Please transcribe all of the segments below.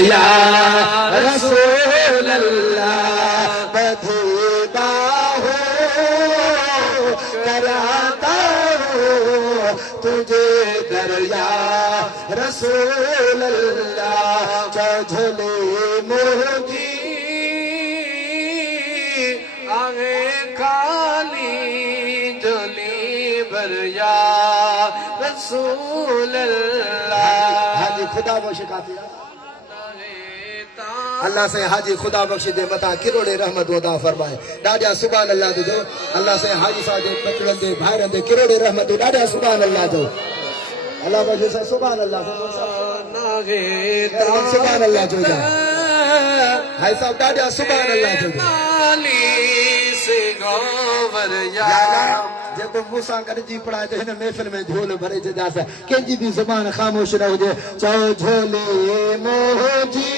या रसूल अल्लाह बधी बाहों कराता हूँ तुझे दरिया रसूल अल्लाह चझले मोजी आगे खाली जली बरिया रसूल अल्लाह। हाजी खुदा बख्श काफी अल्लाह से हाजी खुदा बख्श दे मता किरोड़े रहमत अदा फरमाए ॾाढा सुभान अल्लाह जो अल्लाह से हाजी साहब दे बचड़न दे भाइरन दे किरोड़े रहमत ॾाढा सुभान अल्लाह जो अल्लाह बख्श से सुभान अल्लाह सुभान अल्लाह जो हाय साहब ॾाढा सुभान अल्लाह जो से गोवर या जेको मूंसां गॾिजी पढ़ाए त हिन महफ़िल में झोल भरे छॾियासीं कंहिंजी बि ज़ुबान ख़ामोश न हुजे चओ झोले मोजी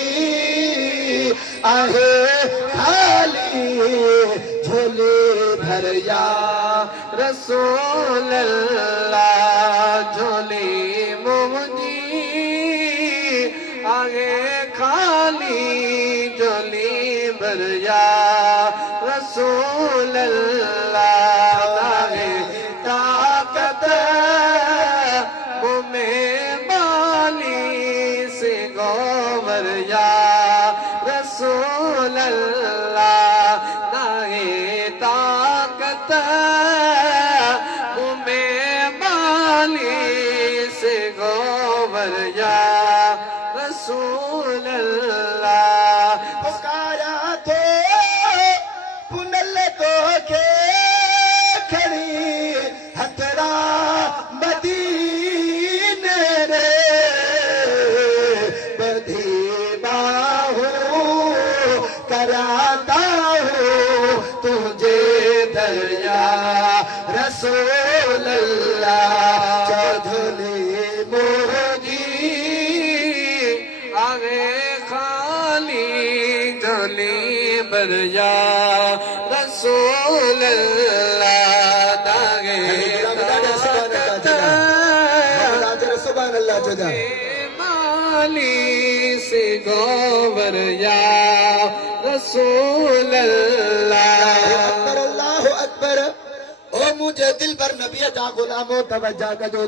आहे खाली झोले भरिया रसूल अल्लाह झोले मोजी आहे खाली झोली भरिया रसूल अल्लाह ताकत मुमें बाली से गोवर या रसूल अल्लाह नाहे ताकत मुमें बाली से गोवर या रसूल अल्लाह। पुकारा तो पुनल तो के खड़ी हथरा मदीने रे बधी बाहों कराता हूँ तुझे दरिया रसूल अल्लाह चौधरी मोजी आगे खाली गली बरिया रसूल अल्लाह दागे सुभान अल्लाह जुदा माली से गोवर या रसूल अल्लाह अकबर ओ मुझे दिल पर नबी दा गुलामो तवज्जो कजो